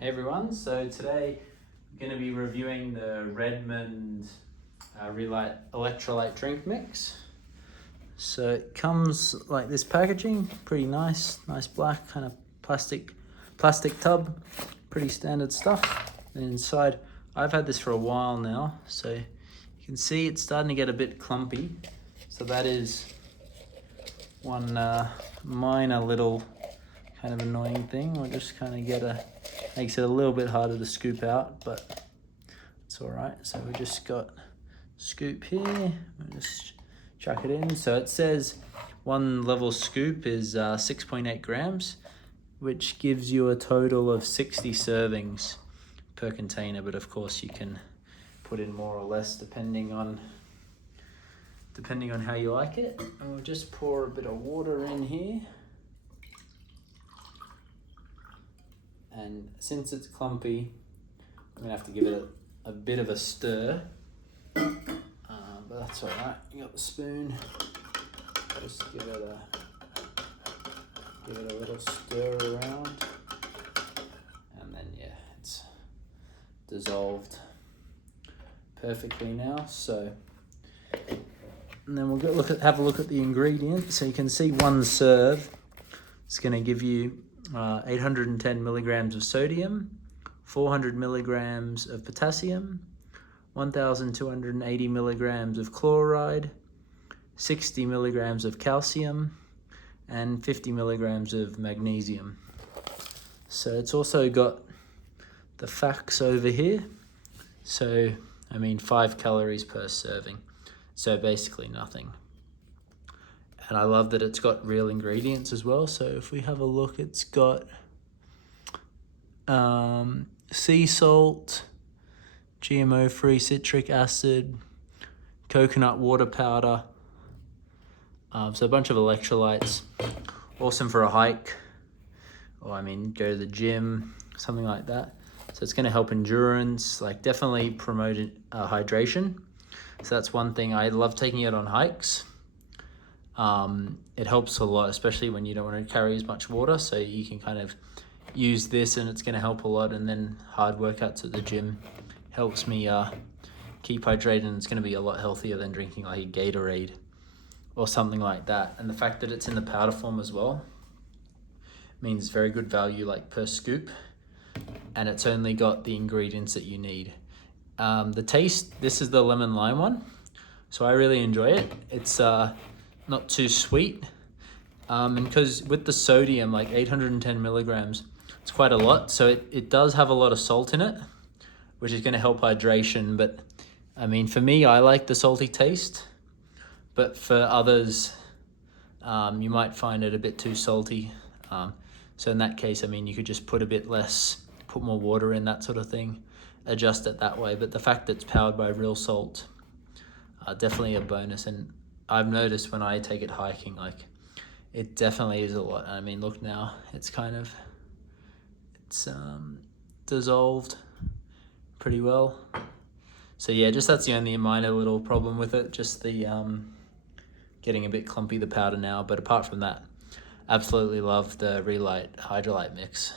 Hey everyone, so today I'm going to be reviewing the REDMOND Re-Lyte Electrolyte Drink mix. So it comes like this packaging, pretty nice black kind of plastic tub, pretty standard stuff. And inside, I've had this for a while now, so you can see it's starting to get a bit clumpy. So that is one minor little kind of annoying thing. We'll just kind of makes it a little bit harder to scoop out, but it's all right. So we just got scoop here, we'll just chuck it in. So it says one level scoop is 6.8 grams, which gives you a total of 60 servings per container. But of course you can put in more or less depending on how you like it. And we'll just pour a bit of water in here. And since it's clumpy, I'm gonna have to give it a bit of a stir, but that's all right. You got the spoon, just give it a little stir around, and then yeah, it's dissolved perfectly now. So, and then we'll have a look at the ingredients. So you can see one serve, it's gonna give you 810 milligrams of sodium, 400 milligrams of potassium, 1,280 milligrams of chloride, 60 milligrams of calcium, and 50 milligrams of magnesium. So it's also got the facts over here. So, 5 calories per serving. So basically nothing. And I love that it's got real ingredients as well. So if we have a look, it's got sea salt, GMO-free citric acid, coconut water powder, so a bunch of electrolytes. Awesome for a hike, or go to the gym, something like that. So it's going to help endurance, definitely promote hydration. So that's one thing. I love taking it on hikes. It helps a lot, especially when you don't want to carry as much water, so you can kind of use this and it's going to help a lot. And then hard workouts at the gym helps me keep hydrated, and it's going to be a lot healthier than drinking like a Gatorade or something like that. And the fact that it's in the powder form as well means very good value per scoop, and it's only got the ingredients that you need. The taste, this is the lemon lime one, so I really enjoy it. It's not too sweet, and because with the sodium, 810 milligrams, it's quite a lot, so it does have a lot of salt in it, which is going to help hydration. But for me, I like the salty taste, but for others, you might find it a bit too salty. So in that case, you could just put a bit less, put more water in, that sort of thing, adjust it that way. But the fact that it's powered by real salt, definitely a bonus. And I've noticed when I take it hiking, it definitely is a lot. Look now, it's dissolved pretty well. So yeah, that's the only minor little problem with it, just the getting a bit clumpy, the powder now. But apart from that, absolutely love the Re-Lyte Hydrolyte mix.